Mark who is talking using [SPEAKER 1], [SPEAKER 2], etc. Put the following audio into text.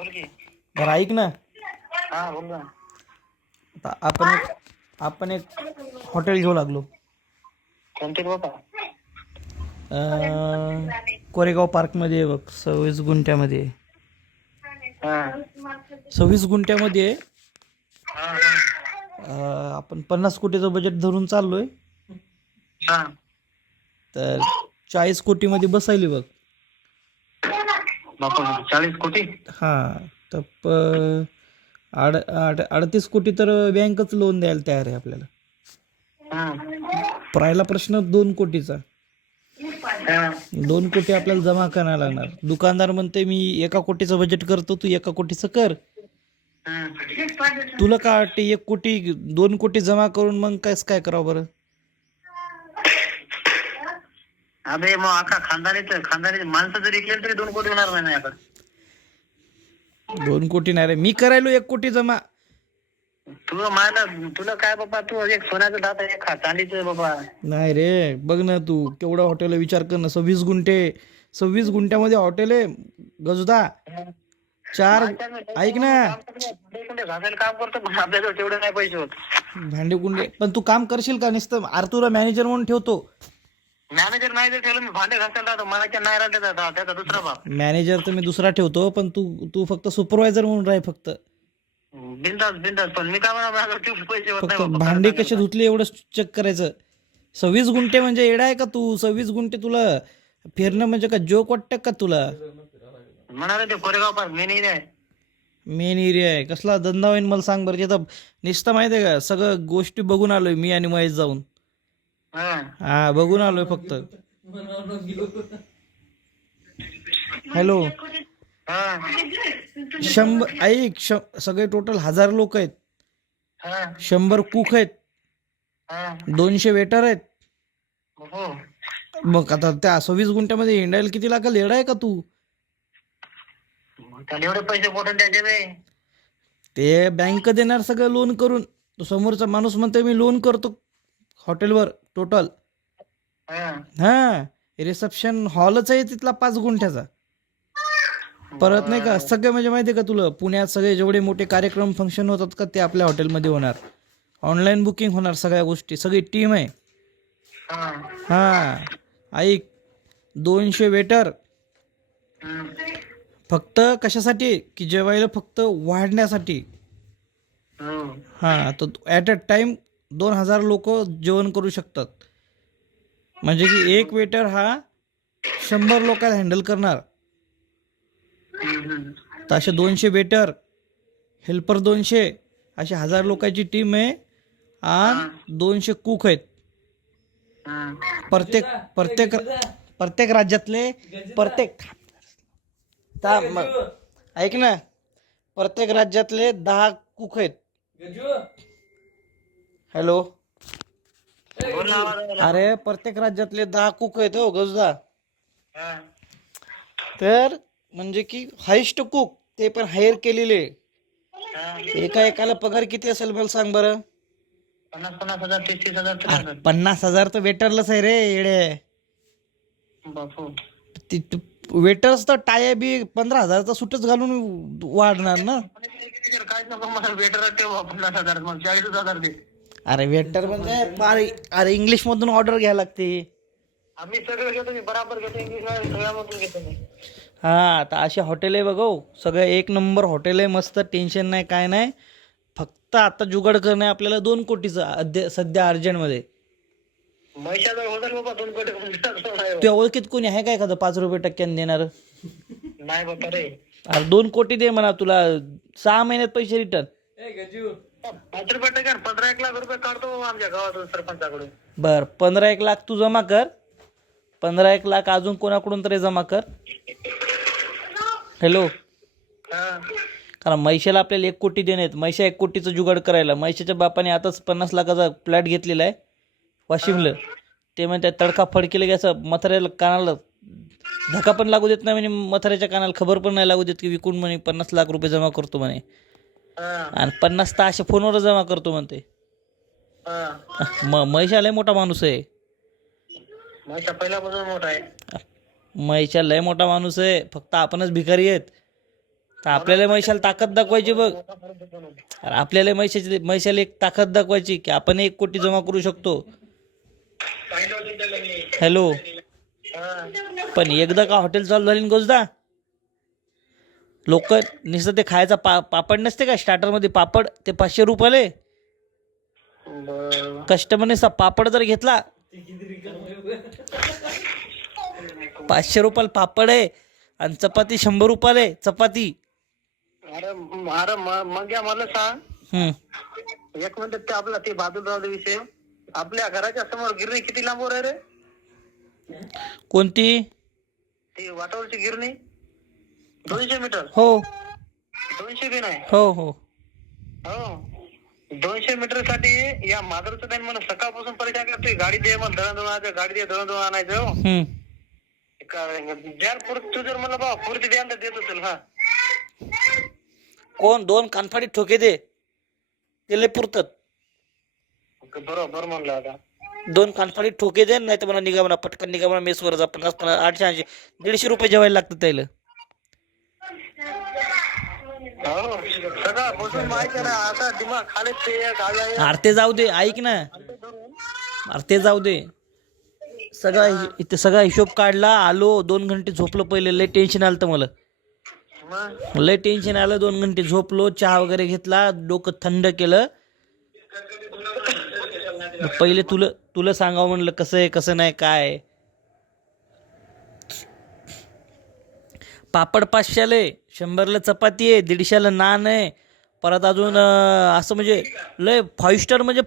[SPEAKER 1] बोल की.
[SPEAKER 2] बरं ऐक ना.
[SPEAKER 1] हा बोल ना.
[SPEAKER 2] आता आपण एक आपण एक हॉटेल घेऊ लागलो.
[SPEAKER 1] कोणते बाबा?
[SPEAKER 2] अं, कोरेगाव पार्कमध्ये आहे बघ सव्वीस गुंठ्यामध्ये. आहे.
[SPEAKER 1] हा.
[SPEAKER 2] सव्वीस गुंठ्यामध्ये आहे.
[SPEAKER 1] हा.
[SPEAKER 2] अं, आपण पन्नास कोटीचं बजेट धरून चाललोय.
[SPEAKER 1] हा.
[SPEAKER 2] तर चाळीस कोटीमध्ये बसायली बघ.
[SPEAKER 1] चाळीस कोटी?
[SPEAKER 2] हा तर आड आड अडतीस कोटी तर बँकच लोन द्यायला तयार आहे आपल्याला. राहिला प्रश्न दोन कोटीचा.
[SPEAKER 1] हा.
[SPEAKER 2] दोन कोटी आपल्याला जमा करायला लागणार. दुकानदार म्हणते मी एका कोटीचं बजेट करतो तू एका कोटीचं कर. तुला काय वाटते एक कोटी दोन कोटी जमा करून मग कायच काय करावं बरं?
[SPEAKER 1] अबे मग अख्खा खानदानी खानदानी माणसं जरी केली तरी दोन कोटी होणार नाही माझ्याकडे
[SPEAKER 2] दोन कोटी नाही रे. मी करायलो एक कोटी जमा.
[SPEAKER 1] तुला मला तुला काय बाबा तू एक सोन्याचं दात एक खा चांदीचं बाबा.
[SPEAKER 2] नाही रे बघ ना तू. केवढं हॉटेल विचार कर ना. सव्वीस गुंठे. सव्वीस गुंठ्यामध्ये हॉटेल आहे. गजुदा. चार ऐक ना.
[SPEAKER 1] घासायला काम करतो पण आपल्याजवळ तेवढे नाही पैसे होत.
[SPEAKER 2] भांडे गुंडे पण तू काम करशील का नुसतं? अरे तुला मॅनेजर म्हणून ठेवतो.
[SPEAKER 1] मॅनेजर नाही जर ठेवलं मी भांडे घासायला राहतो मला काय नाही राहते दादा त्याचा दुसरा बाप.
[SPEAKER 2] मॅनेजर तर मी दुसरा ठेवतो पण तू तू फक्त सुपरवायझर म्हणून राह फक्त.
[SPEAKER 1] बिंदास बिंदास. पण मी काय म्हणा माझ्याकडे पैसे होत
[SPEAKER 2] फक्त
[SPEAKER 1] नाही बाबा.
[SPEAKER 2] भांडे कसे धुतले एवढं चेक करायचं. सव्वीस गुंठे म्हणजे येडा आहे का तू? सव्वीस गुंठे तुला फिरणं म्हणजे का जोक वाटतं का तुला?
[SPEAKER 1] म्हणाले ते कोरेगाव पार्क मेन एरिया आहे.
[SPEAKER 2] मेन एरिया आहे. कसला धंदा होईन मला सांग बरं. तिथं नुसतं माहिती आहे का? सगळं गोष्टी बघून आलोय मी आणि महेश जाऊन.
[SPEAKER 1] हा.
[SPEAKER 2] हा बघून आलोय फक्त. हॅलो.
[SPEAKER 1] हा.
[SPEAKER 2] शंभर ऐक सगळे टोटल हजार लोक आहेत.
[SPEAKER 1] हा.
[SPEAKER 2] शंभर कुक आहेत. दोनशे वेटर आहेत.
[SPEAKER 1] हो.
[SPEAKER 2] मग आता त्या सव्वीस गुंठ्यामध्ये हिंडायला किती लागेल? येडा आहे का तू?
[SPEAKER 1] पैसे
[SPEAKER 2] ते बँक देणार सगळं लोन करून. तो समोरचा माणूस म्हणतो मी लोन करतो. हॉटेलवर टोटल?
[SPEAKER 1] हा.
[SPEAKER 2] रिसेप्शन हॉलच आहे तिथला पाच गुंठ्याचा. परत नाही का सगळे म्हणजे माहिती का तुला? पुण्यात सगळे जेवढे मोठे कार्यक्रम फंक्शन होतात का ते आपल्या हॉटेलमध्ये होणार. ऑनलाईन बुकिंग होणार सगळ्या गोष्टी सगळी टीम आहे.
[SPEAKER 1] हा.
[SPEAKER 2] हा. ऐक दोनशे वेटर. फक्त कशासाठी? की जेवायला फक्त वाढण्यासाठी.
[SPEAKER 1] हो.
[SPEAKER 2] हा तर ॲट अ टाइम दोन हजार लोक जेवण करू शकतात. म्हणजे की एक वेटर हा शंभर लोकांना हँडल करणार. तर असे दोनशे वेटर हेल्पर दोनशे अशी हजार लोकांची टीम आहे आणि दोनशे कुक आहेत. प्रत्येक प्रत्येक प्रत्येक राज्यातले प्रत्येक ऐक ना. प्रत्येक राज्यातले दहा कुक आहेत. हॅलो. अरे प्रत्येक राज्यातले दहा कुक आहेत हो गजदा. तर म्हणजे की हायस्ट कुक ते पण हायर केलेले. एका एकाला पगार किती असेल मला सांग बरं
[SPEAKER 1] पन्नास पन्नास हजार तीस तीस हजार तरी
[SPEAKER 2] अरे, पन्नास हजार तर वेटरलाच आहे रे येडे.
[SPEAKER 1] बापू
[SPEAKER 2] वेटर्स तर टाया बी पंधरा हजारचा सुटच घालून वाढणार ना
[SPEAKER 1] काहीच नको मला वेटर ठेव पन्नास हजार मग चाळीस हजार दे
[SPEAKER 2] अरे वेटर म्हणजे अरे अरे इंग्लिश मधून ऑर्डर घ्यायला लागते.
[SPEAKER 1] आम्ही सगळं घेतो मी बराबर घेतो इंग्लिश सगळ्यामधून घेतो मी.
[SPEAKER 2] हा आता असे हॉटेल आहे बघ हो. सगळं एक नंबर हॉटेल आहे मस्त टेन्शन नाही काय नाही. फक्त आता जुगाड करणं आहे आपल्याला दोन कोटीचं अद्य सध्या अर्जंटमध्ये
[SPEAKER 1] म्हैशाजवळ होतं बाबा दोन कोटी नाही?
[SPEAKER 2] तुझ्या ओळखीत कोणी आहे काय एखादं पाच रुपये टक्क्याने देणार?
[SPEAKER 1] बाबा रे
[SPEAKER 2] अरे दोन कोटी दे म्हणा तुला. सहा महिन्यात पैसे रिटर्न
[SPEAKER 1] पाच रुपये टक्के पंधरा एक लाख रुपये काढतो बाबा आमच्या गावातून सरपंचाकडून.
[SPEAKER 2] बर पंधरा एक लाख तू जमा कर. पंधरा एक लाख अजून कोणाकडून तरी जमा कर. हॅलो कारण मैशाला आपल्याला एक कोटी देणे आहेत. मैशा एक कोटीचं जुगाड करायला. मैशाच्या बापाने आताच पन्नास लाखाचा फ्लॅट घेतलेला आहे. वाशिमला. ते म्हणतात तडका फडकेला घ्यायचं मथाऱ्याला कानाला धक्का पण लागू देत नाही म्हणे. मथाऱ्याच्या कानाला खबर पण नाही लागू देत की विकून म्हणे पन्नास लाख रुपये जमा करतो म्हणे. आणि पन्नास तर असे फोनवर जमा करतो म्हणते. म मैशा लय मोठा माणूस आहे.
[SPEAKER 1] म्हैशा पहिल्यापासून मोठा आहे.
[SPEAKER 2] मैशा लय मोठा माणूस आहे. फक्त आपणच भिकारी आहेत. तर आपल्याला म्हैशाला ताकद दाखवायची बघ. अरे आपल्याला म्हैशाची म्हैशाला एक ताकद दाखवायची की आपण एक कोटी जमा करू शकतो. हॅलो. पण एकदा का हॉटेल चालू झाली गोजदा? लोक नुसतं ते खायचा पा पापड नसते का? स्टार्टरमध्ये पापड ते पाचशे रुपयाले
[SPEAKER 1] बरं.
[SPEAKER 2] कस्टमरने सा पापड जर घेतला पाचशे रुपयाला पापड आहे आणि चपाती शंभर रुपयाला आहे चपाती.
[SPEAKER 1] अरे अरे म- मग या मला सांग.
[SPEAKER 2] हम्म.
[SPEAKER 1] एक मिनिट ते आपला ते बाजूला विषय. आपल्या घराच्या समोर गिरणी किती लांबवर आहे रे?
[SPEAKER 2] कोणती?
[SPEAKER 1] ती वाटावरची गिरणी? दोनशे मीटर?
[SPEAKER 2] हो.
[SPEAKER 1] दोनशे बी नाही?
[SPEAKER 2] हो हो.
[SPEAKER 1] हो. दोनशे मीटरसाठी या माधुरचं त्याने मला सकाळपासून परेशान करतोय गाडी दे दळण दळून आणायचं गाडी दे दळून आणायचं. हो.
[SPEAKER 2] हम्म.
[SPEAKER 1] ज्या पुर- तू जर मला बा पुरती द्यायला देत असेल हा.
[SPEAKER 2] कोण? दोन कानफाडी ठोके दे. ते लय पुरतात.
[SPEAKER 1] बरोबर म्हणलं आता.
[SPEAKER 2] दोन कानफाडी ठोके दे नाही तर मला निघा म्हणा पटकन निघा म्हणा मेसवर जा पन्नास पन्नास आठशे ऐंशी दीडशे रुपये जेवायला लागतात त्याला.
[SPEAKER 1] हो सगळं बसून माहिती ना आता दिमाग खाली ते गावी आहे.
[SPEAKER 2] अरे ते जाऊ दे ऐक ना. अरे ते जाऊ दे. सगळा हि- इथे सगळा हिशोब काढला आलो दोन घंटे झोपलो पहिले लय टेन्शन आलं मला.
[SPEAKER 1] मग?
[SPEAKER 2] लय टेन्शन आलं दोन घंटे झोपलो चहा वगैरे घेतला डोकं थंड केलं. मग पहिले तुला तुला सांगावं म्हणलं कसं आहे कसं नाही काय आहे. पापड पाचशेला आहे शंभरला चपाती आहे दीडशेला नान आहे. परत अजून असं म्हणजे लय फाईव्ह स्टार म्हणजे